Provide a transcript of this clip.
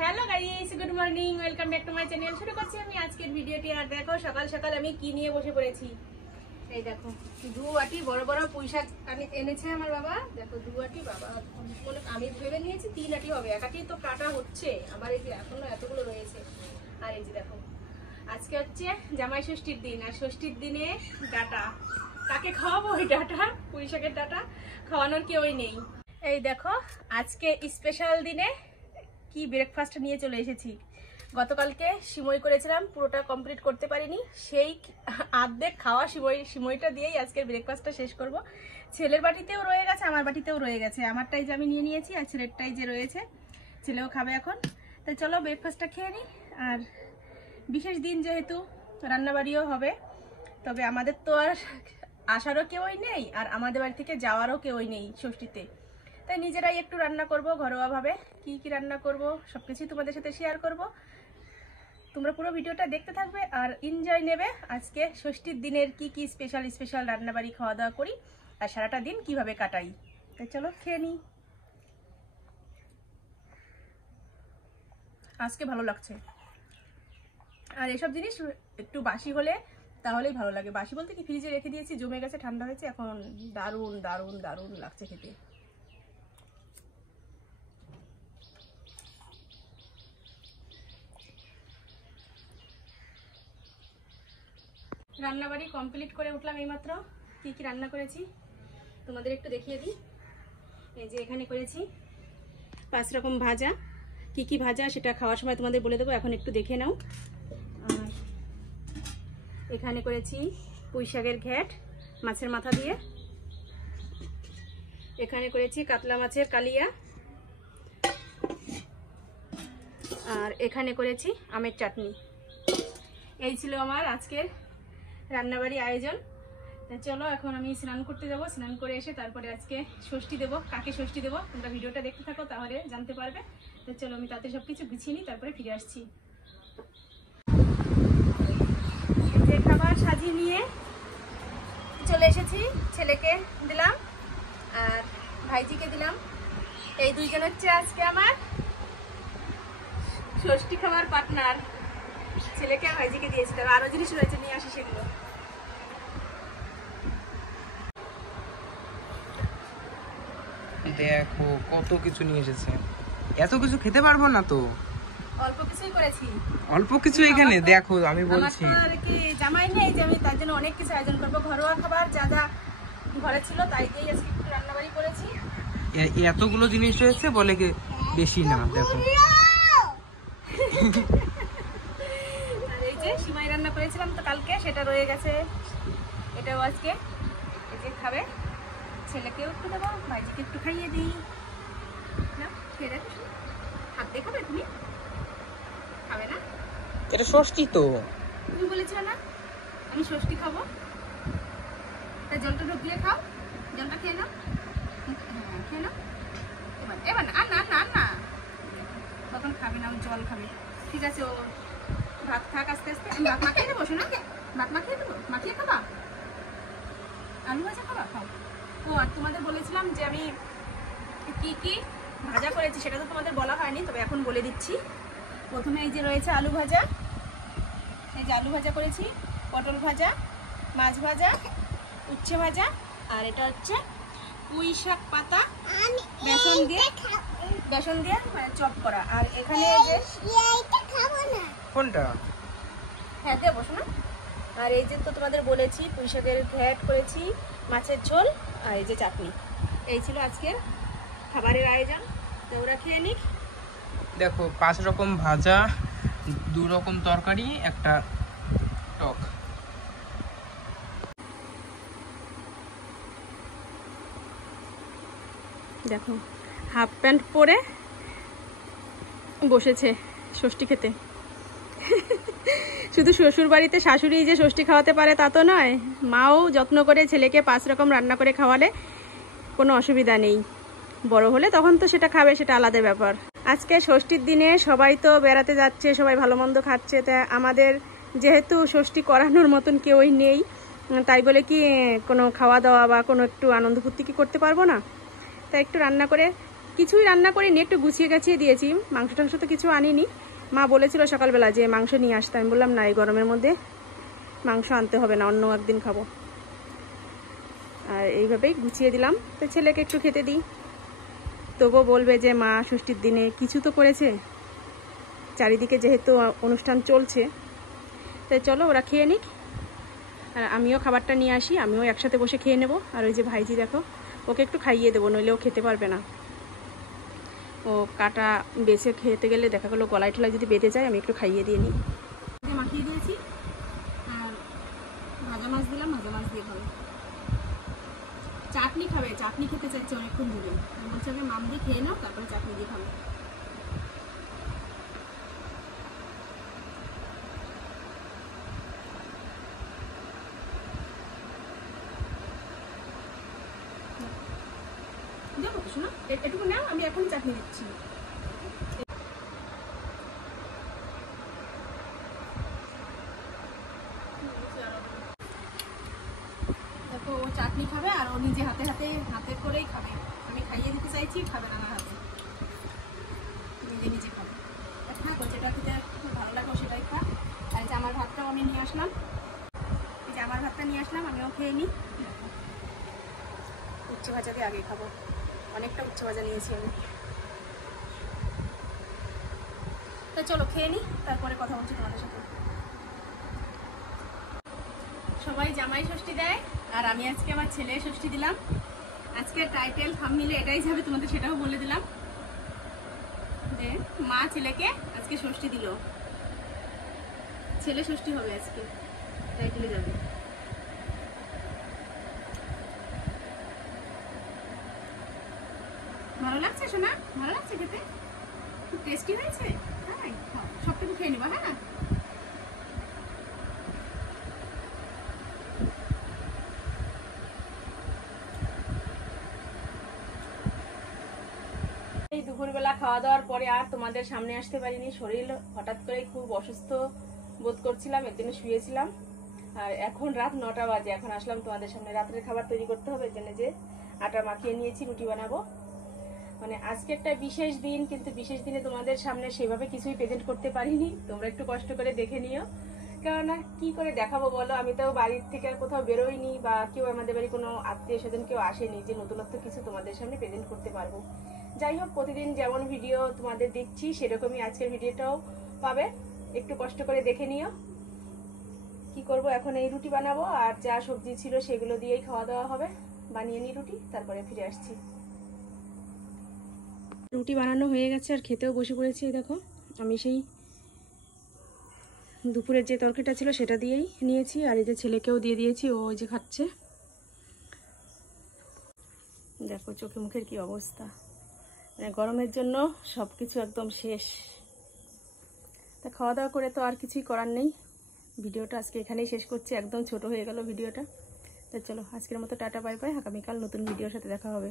Hello guys, good morning, welcome back to my channel. শুরু করছি আমি আজকের ভিডিওটি। আর দেখো সকাল সকাল আমি কি নিয়ে বসে পড়েছি। এই দেখো 2 আটি বড় বড় পুঁইশাক এনেছে আমার বাবা। দেখো 2 আটি, বাবা আমি ভেবে নিয়েছি 3 আটি হবে, 1 আটি তো কাটা হচ্ছে, আবার এই যে এখনো এতগুলো রয়েছে। আর এই যে দেখো আজকে হচ্ছে জামাই ষষ্ঠীর দিন, আর ষষ্ঠীর দিনে ডাটা কাকে খাওয়াবো? ওই ডাটা, পুঁইশাকের ডাটা খাওয়ানোর কেউই নেই। এই দেখো আজকে স্পেশাল দিনে কি ব্রেকফাস্ট নিয়ে চলে এসেছি। গতকালকে সিমই করেছিলাম, পুরোটা কমপ্লিট করতে পারিনি, সেই আর্ধেক খাওয়া সিমইটা দিয়েই আজকের ব্রেকফাস্টটা শেষ করব। ছেলের বাটিতেও রয়ে গেছে, আমার বাটিতেও রয়ে গেছে। আমারটাই যে আমি নিয়ে নিয়েছি, আর ছেলেরটাই যে রয়েছে, ছেলেও খাবে এখন। তাই চলো ব্রেকফাস্টটা খেয়ে নিই। আর বিশেষ দিন যেহেতু রান্নাবাড়িও হবে, তবে আমাদের তো আর আসারও কেউই নেই, আর আমাদের বাড়ি থেকে যাওয়ারও কেউই নেই ষষ্ঠীতে। তাই নিজেরাই একটু রান্না করব ঘরোয়াভাবে। কি কি রান্না করব সবকিছুই তোমাদের সাথে শেয়ার করব। তোমরা পুরো ভিডিওটা দেখতে থাকবে আর এনজয় নেবে। আজকে ষষ্ঠীর দিনের কি কি স্পেশাল রান্নাবাড়ি খাওয়া দাওয়া করি, আর সারাটা দিন কিভাবে কাটাই। তাই চলো খেয়ে নিই। আজকে ভালো লাগছে। আর এসব জিনিস একটু বাসি হলে তাহলেই ভালো লাগে। বাসি বলতে কি, ফ্রিজে রেখে দিয়েছি, জমে গেছে, ঠান্ডা হয়েছে, এখন দারুণ দারুণ দারুণ লাগছে খেতে। রান্নাবাড়ি কমপ্লিট করে উঠলাম এইমাত্র। কি কি রান্না করেছি তোমাদের একটু দেখিয়ে দিই। এই যে এখানে করেছি 5 রকম ভাজা। কি কি ভাজা সেটা খাওয়ার সময় তোমাদের বলে দেবো, এখন একটু দেখে নাও। আর এখানে করেছি পুঁইশাকের ঘ্যাট মাছের মাথা দিয়ে। এখানে করেছি কাতলা মাছের কালিয়া। আর এখানে করেছি আমের চাটনি। এই ছিল আমার আজকের রান্নাবাড়ি আয়োজন। চলো এখন আমি স্নান করতে যাব। স্নান করে এসে তারপরে আজকে ষষ্ঠী দেবো। কাকে ষষ্ঠী দেবো তোমরা ভিডিওটা দেখতে থাকো, তাহলে জানতে পারবে। তো চলো আমি তাতে সবকিছু গুছিয়ে নিই, তারপরে ফিরে আসছি। যে খাবার সাজিয়ে নিয়ে চলে এসেছি, ছেলেকে দিলাম আর ভাইজিকে দিলাম। এই দুইজন হচ্ছে আজকে আমার ষষ্ঠী খাবার পার্টনার। ছেলেকে আর ভাইজিকে দিয়েছি, তবে আরো জিনিস রয়েছে, নিয়ে আসি সেগুলো। দেখো কত কিছু নিয়ে এসেছে। এত কিছু খেতে পারবো না তো, অল্প কিছুই করেছি। অল্প কিছু এখানে দেখো, আমি বলছি আর কি জামাই নেই যে আমি তার জন্য অনেক কিছু আয়োজন করবো। ঘরোয়া খাবার যা যা ঘরে ছিল তাই দিয়েই আজকে একটু রান্নাবাড়ি করেছি। এতগুলো জিনিস রয়েছে বলে কি বেশি না, দেখো। আর এই যে সিমাই রান্না করেছিলাম তো কালকে, সেটা রয়ে গেছে, এটাও আজকে এই যে খাবে। ছেলেকেও একটু দেবো, ভাইজিকে একটু খাইয়ে দিই। না খেয়ে দেখো, হাত দিয়ে খাবে? তুমি খাবে না? এটা ষষ্ঠী তো, তুমি বলেছিলে না আমি ষষ্ঠী খাবো, তাই জলটা ঢুকিয়ে খাও। জলটা খেয়ে নাও, হ্যাঁ খেয়ে নাও। এবার না, আর না না না, তখন খাবে না, জল খাবে। ঠিক আছে, ও ভাত থাক আস্তে আস্তে। আমি ভাত মাখিয়ে দেবো, শোনা, ভাত মাখিয়ে দেবো। মাখিয়ে খাবা? আলু ভাজা খাবা? খাও। ও আর তোমাদের বলেছিলাম যে আমি কি কি ভাজা করেছি, সেটা তো তোমাদের বলা হয়নি, তবে এখন বলে দিচ্ছি। প্রথমে এই যে রয়েছে আলু ভাজা। এই যে আলু ভাজা করেছি, পটল ভাজা, মাছ ভাজা, উচ্ছে ভাজা, আর এটা হচ্ছে পুঁই শাক পাতা বেসন দিয়ে মানে চপ করা। আর এখানে কোনটা? হ্যাঁ দেবো শোনা। আর এই যে তো তোমাদের বলেছি পুঁই শাকের ঘ্যাট করেছি, মাছের ঝোল, আর এই যে চাটনি। এই ছিল আজকের খাবারের আয়োজন। তো ওরা খেয়ে নিক। দেখো 5 রকম ভাজা, 2 রকম তরকারি, একটা টক। দেখো হাফ প্যান্ট পরে বসেছে ষষ্ঠী খেতে। শুধু শ্বশুর বাড়িতে শাশুড়ি যে ষষ্ঠী খাওয়াতে পারে তা তো নয়, মাও যত্ন করে ছেলেকে 5 রকম রান্না করে খাওয়ালে কোনো অসুবিধা নেই। বড় হলে তখন তো সেটা খাবে, সেটা আলাদা ব্যাপার। আজকে ষষ্ঠীর দিনে সবাই তো বেড়াতে যাচ্ছে, সবাই ভালো মন্দ খাচ্ছে। তা আমাদের যেহেতু ষষ্ঠী করানোর মতন কেউই নেই, তাই বলে কি কোনো খাওয়া দাওয়া বা কোনো একটু আনন্দ ফুর্তি কি করতে পারবো না? তাই একটু রান্না করে কিছুই রান্না করিনি, একটু গুছিয়ে গাছিয়ে দিয়েছি। মাংস টাংস তো কিছু আনিনি। মা বলেছিল সকালবেলা যে মাংস নিয়ে আসতে, আমি বললাম না, এই গরমের মধ্যে মাংস আনতে হবে না, অন্য একদিন খাবো। আর এইভাবেই গুছিয়ে দিলাম। তো ছেলেকে একটু খেতে দিই, তবুও বলবে যে মা ষষ্ঠীর দিনে কিছু তো করেছে। চারিদিকে যেহেতু অনুষ্ঠান চলছে, তাই চলো ওরা খেয়ে নিক, আর আমিও খাবারটা নিয়ে আসি, আমিও একসাথে বসে খেয়ে নেব। আর ওই যে ভাইজি দেখো, ওকে একটু খাইয়ে দেবো, নইলে ও খেতে পারবে না। ও কাটা বেছে খেতে গেলে দেখা গেলো গলায় ঠেলায় যদি বেঁধে যায়, আমি একটু খাইয়ে দিয়ে নিই। মাখিয়ে দিয়েছি আর ভাজা মাছ দিলাম, ভাজা মাছ দিয়ে খাবে। চাটনি খাবে, চাটনি খেতে চাইছে অনেকক্ষণ ধরে, বলছে আগে মাম দিয়ে খেয়ে নাও, তারপরে চাটনি দিয়ে খাবে। দেখো তো শোনা, এটুকু নাও, আমি এখন চাটনি দিচ্ছি। দেখো ও চাটনি খাবে, আর ও নিজে হাতে হাতে করেই খাবে। আমি খাইয়ে দিতে চাইছি, খাবে না আমার হাতে, নিজে নিজে খাবে। থাকো, যেটা খেতে খুব ভালো লাগো সেটাই খা। আর যে আমার ভাতটাও আমি নিয়ে আসলাম, এই যে আমার ভাতটা নিয়ে আসলাম, আমিও খেয়ে নিই। উচ্ছে ভাজা দিয়ে আগে খাবো, অনেকটা উচ্ছে ভাজা নিয়েছি আমি। তো চলো খেয়ে নিই, তারপরে কথা বলছি তোমাদের সাথে। সবাই জামাই ষষ্ঠী দেয়, আর আমি আজকে আমার ছেলে ষষ্ঠী দিলাম। আজকে টাইটেল থাম্বনেইলে এটাই যাবে, তোমাদের সেটাও বলে দিলাম যে মা ছেলেকে আজকে ষষ্ঠী দিল। ছেলে ষষ্ঠী হবে আজকে, টাইটেলে যাবে। ভালো লাগছে শোনা? ভালো লাগছে খেতে? খুব টেস্টি হয়েছে। হ্যাঁ, সবটুকু খেয়ে নিবা। হ্যাঁ, এই দুপুরবেলা খাওয়া দাওয়ার পরে আর তোমাদের সামনে আসতে পারিনি। শরীর হঠাৎ করে খুব অসুস্থ বোধ করছিলাম, এর জন্য শুয়েছিলাম। আর এখন রাত 9টা বাজে, এখন আসলাম তোমাদের সামনে। রাত্রের খাবার তৈরি করতে হবে, এর জন্য যে আটা মাখিয়ে নিয়েছি, রুটি বানাবো। মানে আজকে একটা বিশেষ দিন, কিন্তু বিশেষ দিনে তোমাদের সামনে সেভাবে কিছুই প্রেজেন্ট করতে পারিনি। তোমরা একটু কষ্ট করে দেখে নিও, কেননা কি করে দেখাবো বলো? আমি তো বাড়ির থেকে আর কোথাও বেরোইনি, বা কেউ আমাদের বাড়ি কোনো আত্মীয় স্বজন কেউ আসেনি যে নতুনত্ব কিছু তোমাদের সামনে প্রেজেন্ট করতে পারবো। যাই হোক, প্রতিদিন যেমন ভিডিও তোমাদের দিচ্ছি সেরকমই আজকের ভিডিওটাও পাবে, একটু কষ্ট করে দেখে নিও। কি করব এখন, এই রুটি বানাবো, আর যা সবজি ছিল সেগুলো দিয়েই খাওয়া দাওয়া হবে। বানিয়ে নিই রুটি, তারপরে ফিরে আসছি। রুটি বানানো হয়ে গেছে, আর খেতেও বসে পড়েছি। দেখো, আমি সেই দুপুরের যে তরকারিটা ছিল সেটা দিয়েই নিয়েছি, আর এই যে ছেলেকেও দিয়ে দিয়েছি, ও ওই যে খাচ্ছে। দেখো চোখে মুখের কি অবস্থা, মানে গরমের জন্য সব কিছু একদম শেষ। তা খাওয়া দাওয়া করে তো আর কিছুই করার নেই। ভিডিওটা আজকে এখানেই শেষ করছি, একদম ছোট হয়ে গেল ভিডিওটা। তা চলো আজকের মতো টাটা, বাই বাই। আগামীকাল নতুন ভিডিওর সাথে দেখা হবে।